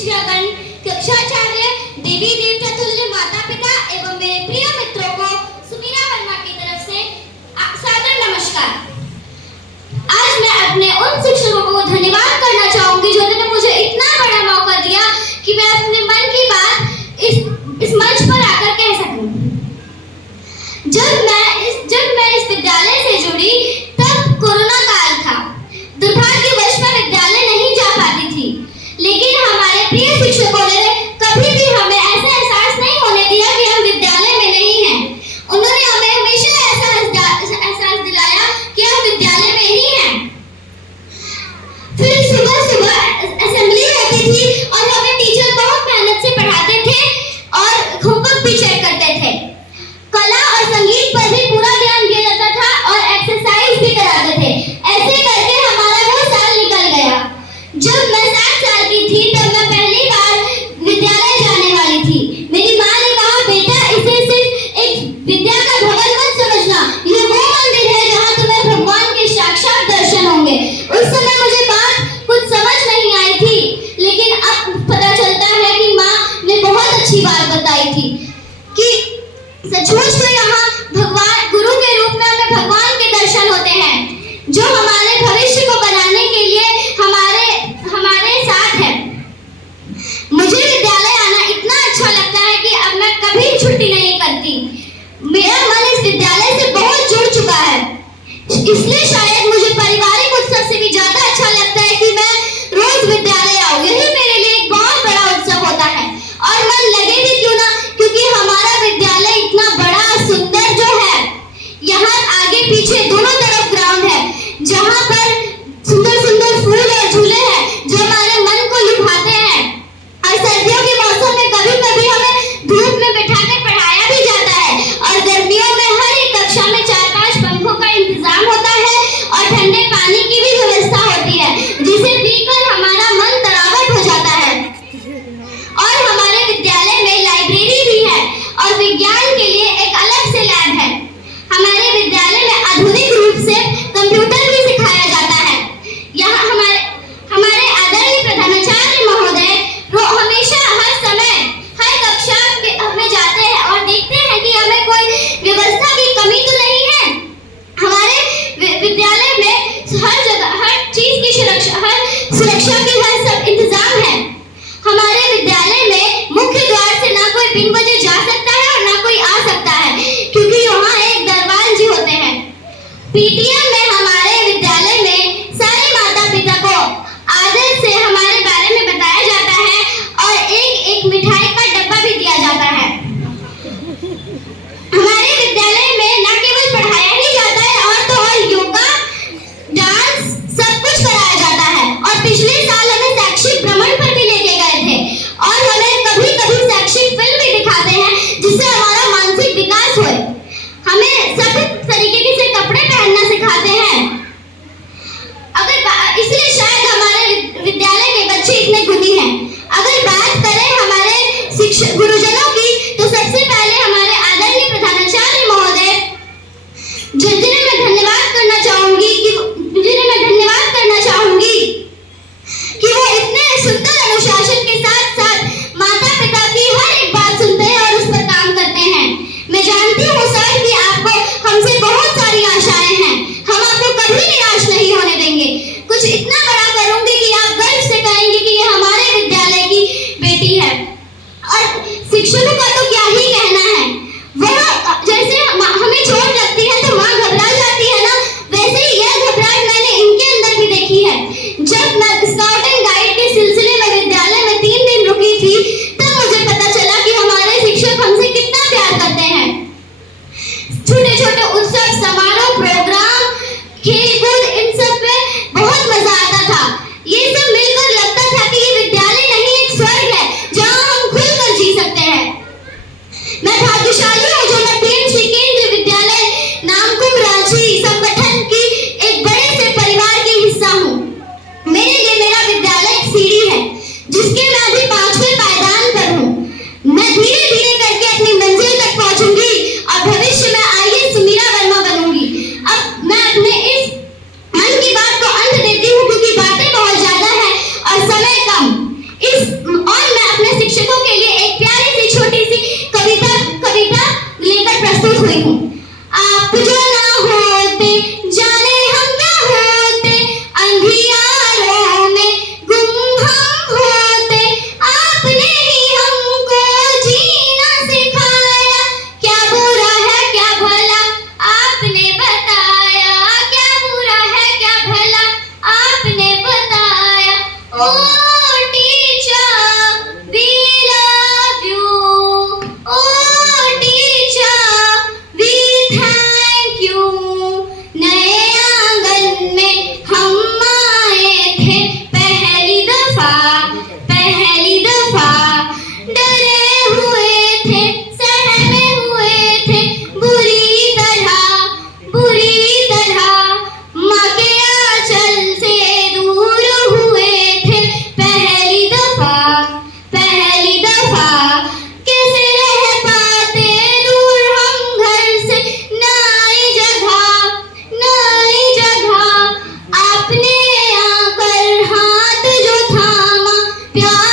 शिक्षकगण, कक्षाचार्य, देवी देवता तुल्य माता पिता एवं मेरे प्रिय मित्रों को सुमीरा वर्मा की तरफ से सादर नमस्कार। आज मैं अपने उन शिक्षकों को धन्यवाद करना चाहूंगी जिन्होंने मुझे इतना बड़ा मौका दिया कि मैं अपने मन की बात इस मंच पर आकर कह सकूं। जब मैं इस विद्यालय से जुड़ी तब कोरोना काल था। दुर्भाग्यवश मैं विद्यालय नहीं जा पाती थी, लेकिन हमारे प्रिय शिक्षकों ने कभी भी हमें ऐसा एहसास नहीं होने दिया कि हम विद्यालय में नहीं हैं। उन्होंने हमें हमेशा एहसास दिलाया कि हम विद्यालय में ही हैं। फिर सुबह असेंबली होती थी और हमें टीचर बहुत मेहनत से पढ़ाते थे और होमवर्क भी चेक करते थे। कला और संगीत पर भी पूरा ध्यान दिया जाता था और एक्सरसाइज भी कराते थे। ऐसे करके हमारा वो साल निकल गया। जब मैं 7 साल की थी तब मैं पहली बार प्यार